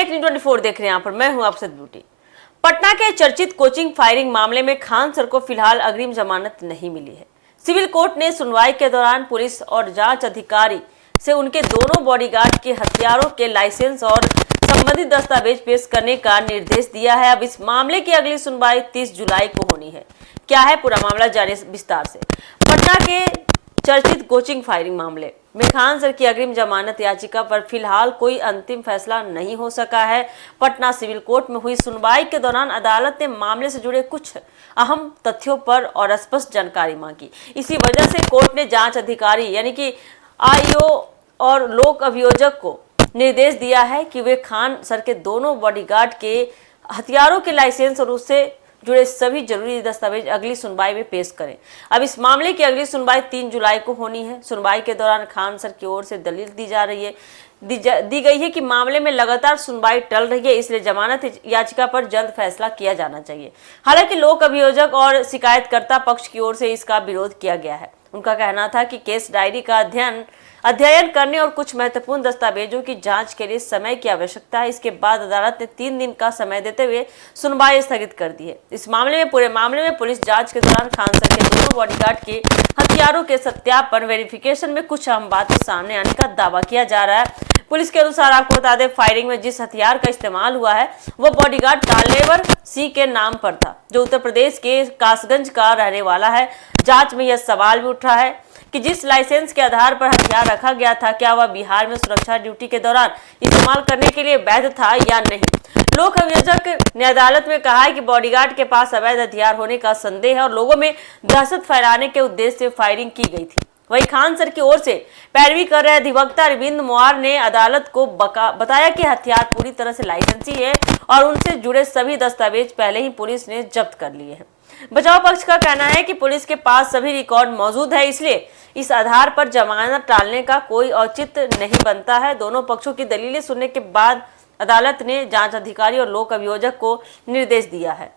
एक न्यूज़ 24 देख रहे हैं। यहाँ पर मैं हूं आपसे ब्यूटी। पटना के चर्चित कोचिंग फायरिंग मामले में खान सर को फिलहाल अग्रिम जमानत नहीं मिली है। सिविल कोर्ट ने सुनवाई के दौरान पुलिस और जांच अधिकारी से उनके दोनों बॉडीगार्ड के हथियारों के लाइसेंस और संबंधित दस्तावेज पेश करने का निर्देश दिया है। अब इस मामले की अगली सुनवाई 30 जुलाई को होनी है। क्या है पूरा मामला, जाने विस्तार से। पटना के चर्चित कोचिंग फायरिंग मामले में खान सर की अग्रिम जमानत याचिका पर फिलहाल कोई अंतिम फैसला नहीं हो सका है। पटना सिविल कोर्ट में हुई सुनवाई के दौरान अदालत ने मामले से जुड़े कुछ अहम तथ्यों पर और स्पष्ट जानकारी मांगी। इसी वजह से कोर्ट ने जांच अधिकारी यानी कि आईओ और लोक अभियोजक को निर्देश दिया है कि वे खान सर के दोनों बॉडीगार्ड के हथियारों के लाइसेंस और उससे जुड़े सभी जरूरी दस्तावेज अगली सुनवाई में पेश करें। अब इस मामले की अगली सुनवाई 3 जुलाई को होनी है। सुनवाई के दौरान खान सर की ओर से दलील दी गई है कि मामले में लगातार सुनवाई टल रही है, इसलिए जमानत याचिका पर जल्द फैसला किया जाना चाहिए। हालांकि लोक अभियोजक और शिकायतकर्ता पक्ष की ओर से इसका विरोध किया गया है। उनका कहना था कि केस डायरी का अध्ययन करने और कुछ महत्वपूर्ण दस्तावेजों की जांच के लिए समय की आवश्यकता है। इसके बाद अदालत ने 3 दिन का समय देते हुए सुनवाई स्थगित कर दी है। इस पूरे मामले में पुलिस जांच के दौरान खान सर के दोनों बॉडीगार्ड के हथियारों के सत्यापन वेरिफिकेशन में कुछ अहम बातें सामने आने का दावा किया जा रहा है। पुलिस के अनुसार आपको बता दें, फायरिंग में जिस हथियार का इस्तेमाल हुआ है वो बॉडीगार्ड तालेवर सी के नाम पर था, जो उत्तर प्रदेश के कासगंज का रहने वाला है। जांच में यह सवाल भी उठ रहा है कि जिस लाइसेंस के आधार पर हथियार रखा गया था, क्या वह बिहार में सुरक्षा ड्यूटी के दौरान इस्तेमाल करने के लिए वैध था या नहीं। लोक अभियोजक ने अदालत में कहा है कि बॉडीगार्ड के पास अवैध हथियार होने का संदेह है और लोगों में दहशत फैलाने के उद्देश्य से फायरिंग की गई थी। वहीं खान सर की ओर से पैरवी कर रहे अधिवक्ता अरविंद मोआर ने अदालत को बताया कि हथियार पूरी तरह से लाइसेंसी है और उनसे जुड़े सभी दस्तावेज पहले ही पुलिस ने जब्त कर लिए हैं। बचाव पक्ष का कहना है कि पुलिस के पास सभी रिकॉर्ड मौजूद है, इसलिए इस आधार पर जमानत टालने का कोई औचित्य नहीं बनता है। दोनों पक्षों की दलीलें सुनने के बाद अदालत ने जांच अधिकारी और लोक अभियोजक को निर्देश दिया है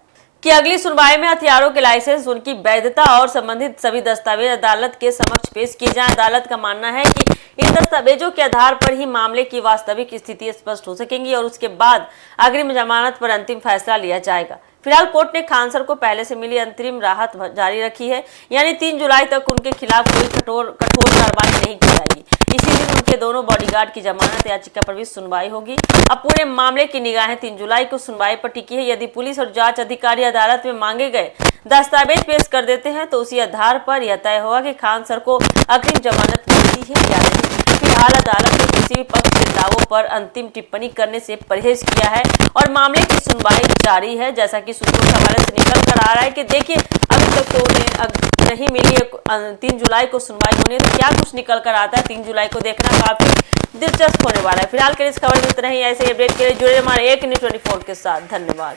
कि अगली सुनवाई में हथियारों के लाइसेंस, उनकी वैधता और संबंधित सभी दस्तावेज अदालत के समक्ष पेश किए जाएं। अदालत का मानना है कि इन दस्तावेजों के आधार पर ही मामले की वास्तविक स्थिति स्पष्ट हो सकेंगी और उसके बाद अग्रिम जमानत पर अंतिम फैसला लिया जाएगा। फिलहाल कोर्ट ने खान सर को पहले से मिली अंतरिम राहत जारी रखी है, यानी 3 जुलाई तक उनके खिलाफ कोई कठोर कार्रवाई नहीं की जाएगी। इसी दिन उनके दोनों बॉडीगार्ड की जमानत याचिका पर भी सुनवाई होगी। अब पूरे मामले की निगाहें 3 जुलाई को सुनवाई पर टिकी है। यदि पुलिस और जांच अधिकारी अदालत में मांगे गए दस्तावेज पेश कर देते हैं तो उसी आधार पर यह तय होगा कि खान सर को अग्रिम जमानत मिलती है या नहीं। फिलहाल अदालत ने किसी भी पक्ष के दावों पर अंतिम टिप्पणी करने से परहेज किया है और मामले की सुनवाई जारी है। जैसा कि सूत्रों के हवाले से निकल कर आ रहा है कि देखिए, अभी तक तो उन्हें नहीं मिली है। 3 जुलाई को सुनवाई होनी है, तो क्या कुछ निकल कर आता है 3 जुलाई को देखना काफी दिलचस्प होने वाला है। फिलहाल के इस खबर में इतना ही। ऐसे अपडेट के लिए जुड़े हमारे एक न्यूज़ 24 के साथ। धन्यवाद।